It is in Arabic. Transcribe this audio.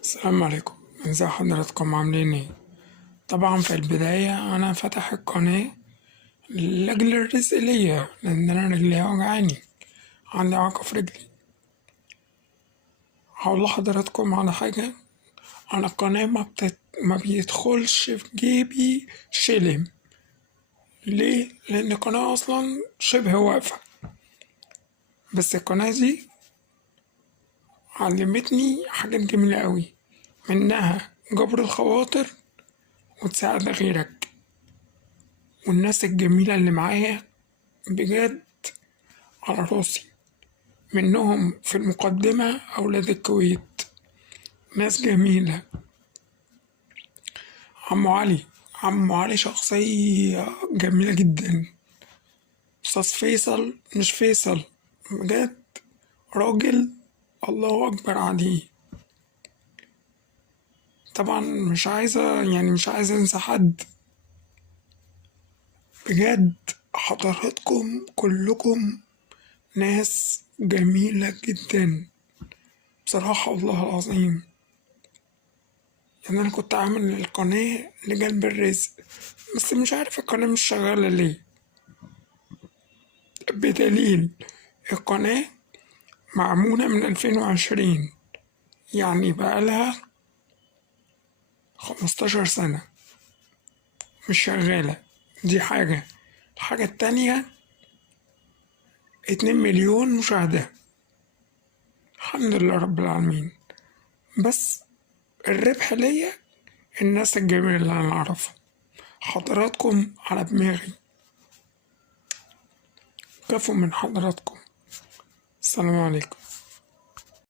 السلام عليكم. ازي حضراتكم عاملين ايه؟ طبعا في البداية انا فاتح القناة لاجل الرزق ليا، لان انا رجلي وجعاني، عندي اعاقة في رجلي. هقول لحضراتكم على حاجة. انا القناة ما بيدخلش في جيبي شلم. ليه؟ لان القناة اصلا شبه واقفة. بس القناة دي علمتني حاجات جميلة اوي، منها جبر الخواطر وتساعد غيرك والناس الجميلة اللي معايا، بجد على راسي. منهم في المقدمة أولاد الكويت، ناس جميلة. عمو علي شخصية جميلة جدا. أستاذ فيصل مش فيصل، بجد راجل الله أكبر عليه. طبعا مش عايزة أنسى حد. بجد حضراتكم كلكم ناس جميلة جدا، بصراحة والله العظيم. يعني أنا كنت عامل القناة لجلب الرزق، بس مش عارف القناة مش شغالة ليه. بدليل القناة معمولة من 2020، يعني بقالها 15 سنة مش شغالة. دي حاجة. الحاجة التانية، 2 مليون مشاهدة، الحمد لله رب العالمين. بس الربح ليا الناس الجميلة اللي أنا أعرفها. حضراتكم على دماغي، كفو من حضراتكم. السلام عليكم.